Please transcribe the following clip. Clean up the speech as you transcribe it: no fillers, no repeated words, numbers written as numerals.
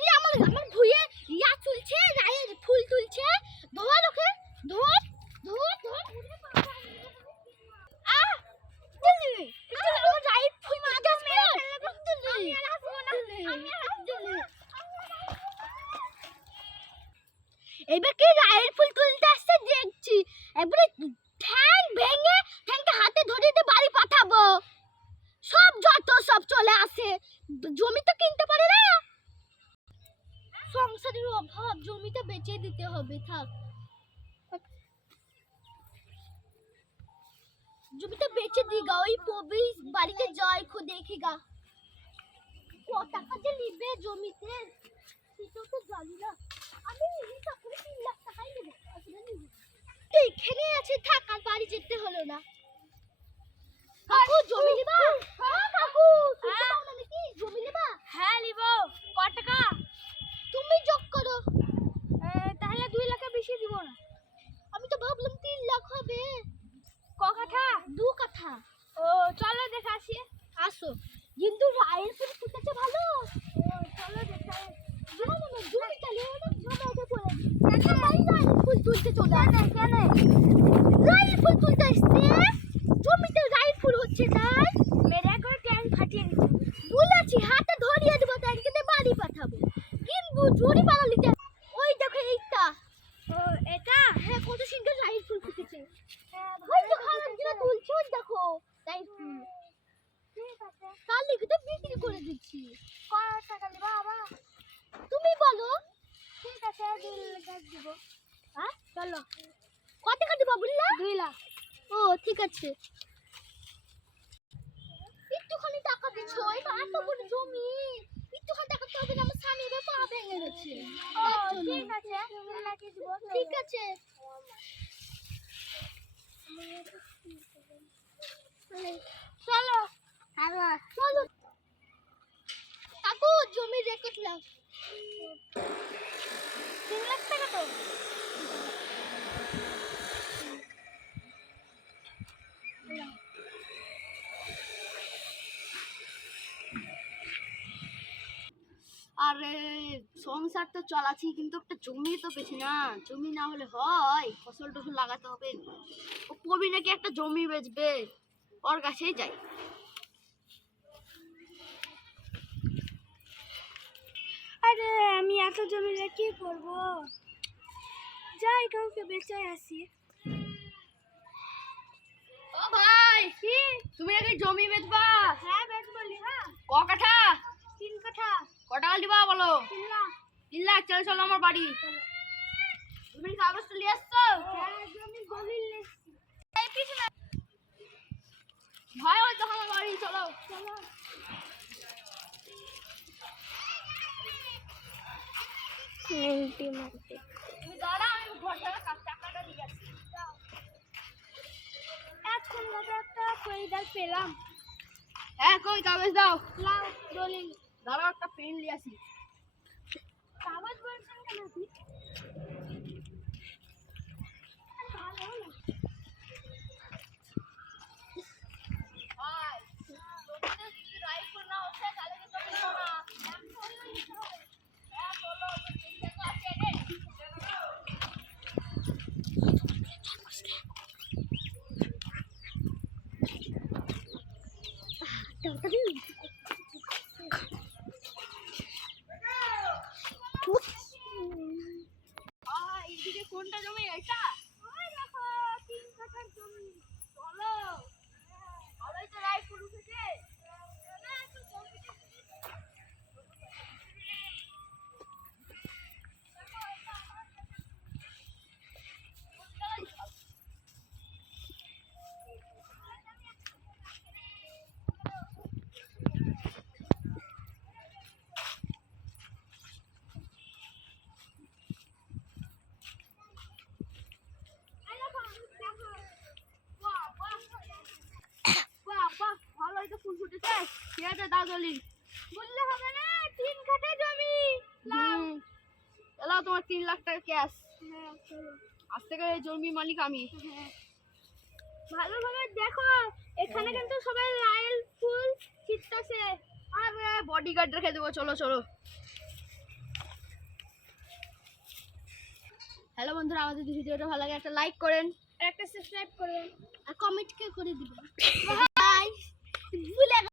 রে আমার ভুঁয়ে ইয়া তুলছে, রায়ের ফুল তুলছে। ধর ওকে, ধর ধর ধর। আমার রায়ের ফুল মাথা আমি আর আসবো না, আমি আর আসবো না। এবার কি রায়ের ফুল তুলতে আসছে দেখছি, এবারে ঠ্যাং ভেঙে ঠ্যাংটা হাতে ধরে দিয়ে বাড়ি পাঠাবো। সব যত সব চলে আসে, জমি তো কিনতে পারে না। সংসারের অভাব, জমিটা বেচে দিতে হবে। থাক, জমিটা বেচে দিগা, ওই পবি বাড়িতে যাই খো দেখেগা কত টাকা যে নিবে জমিতে সেটাও তো জানি না। আমি হিসাব করে 3 লাখ টাকাই নেব, আসলে নিব তো এখানে আছে। থাক, আর বাড়ি যেতে হলো না। কাকু জমি নিবা? হ্যাঁ কাকু, শুনতে পাও না নাকি? জমি নিবা? হ্যাঁ নিব। কত টাকা? তুমি যোগ করো। তাহলে 2 লাখের বেশি দিব না। আমি তো ভাবলাম 3 লাখ হবে। ক কাঠা? 2 কাঠা। ও চলো দেখে আসি। আসো, কিন্তু রায়ের ফুল ফুটেছে ভালো। চলো দেখে জানো না, জমিটা নিয়ে অনেক ঝামেলা পড়ে। সবাই রায়ের ফুল তুলতে চলে আসে। কেন? রায়ের ফুল তুলতে আসছে, জমিতে রায়ের ফুল হচ্ছে তাই মেরে করে ট্যাঙ্ক ফাটিয়ে দিচ্ছি। বলেছি হাতে ধরিয়ে দেবো, ট্যাঙ্কে বাড়ি পাঠাবো। কিন্তু জোরে বানালি যে, ওই দেখো এইটা। ও এটা? হ্যাঁ, কত সুন্দর রায়ের ফুল ফুটেছে। ওই তো খারাপ যেটা তুলছে, ওই দেখো রায়ের ফুল। ঠিক আছে, তার লিখে তো বিক্রি করে দিচ্ছি। কত টাকা নিবা বাবা? তুমি বলো। ঠিক আছে 2 লাখ দিব। হ্যাঁ চলো, কত টাকা দিবা বললা? 2 লাখ। ও ঠিক আছে, একটুখানি টাকা দিচ্ছ। এটা এত বড় জমি, একটুখানি টাকা তো হবে না। আমার স্বামী এবার পা ভেঙে গেছে। ও ঠিক আছে 2 লাখ দিব। ঠিক আছে, চলো। চলো। কাকু জমি রেকর্ড লাও। 3 লাখ টাকা তো। আরে সংসার তো চালাচ্ছি, কিন্তু একটা জমি তো পেছি না। জমি না হলে হয়, ফসল টসল লাগাতে হবে। ও কবি নাকি একটা জমি বেচবে, ওর কাছেই যাই। আরে আমি এত জমি রে কি করব? যাই কাউকে বেচে আসি। ও ভাই, কি? তুমি নাকি জমি বেচবা? হ্যাঁ বেচ বলি। হ্যাঁ ক কাঠা? 3 কাঠা। ক টাকা দিবা বলো? 3 লাখ। 3 লাখ। চলো চলো আমার বাড়ি। তুমি কাগজটা নিয়ে আসছো? হ্যাঁ জমি দলিল লিখছি। এই পিছনে ভাই, ওই দেখো আমার বাড়ি। চলো চলো। তুমি দাঁড়াও, আমি ঘর থেকে টাকাটা নিয়ে আসছি। এখন ভাবে একটা খরিদার পেলাম। হ্যাঁ, কই কাগজ দাও। লাও দলিল। দাঁড়াও, একটা পেন নিয়ে আসি। কাগজ বলছেন কেন আপনি? ভালো হলো। ভাই, জমিতে যদি রাইফেল না ওঠে তাহলে কিন্তু আমি নেবো না। হ্যাঁ চলো, তো 3 টাকা আছে রে। এইদিকে কোনটা জমি? এটা? ওই দেখো 3 কাঠার জমি। চলো, ভালোই তো রাইফেল উঠেছে। না তো জমি ভালোই তো ফুল ফুটেছে। ঠিক আছে, দাও দলিল। বললে হবে না, 3 কাঠা জমি। লাও। এলাও তোমার 3 লাখ টাকা ক্যাশ। হ্যাঁ চলো। আজ থেকে এই জমির মালিক আমি। হ্যাঁ ভালোভাবে দেখো, এখানে কিন্তু সবাই লাইল ফুল ছিটতেছে। আর বডিগার্ড রেখে দেবো। চলো চলো। হ্যালো বন্ধুরা, আমাদের ভিডিওটা ভালো লাগে একটা লাইক করেন আর একটা সাবস্ক্রাইব করবেন আর কমেন্ট করে দিবেন। বাই। ভুলে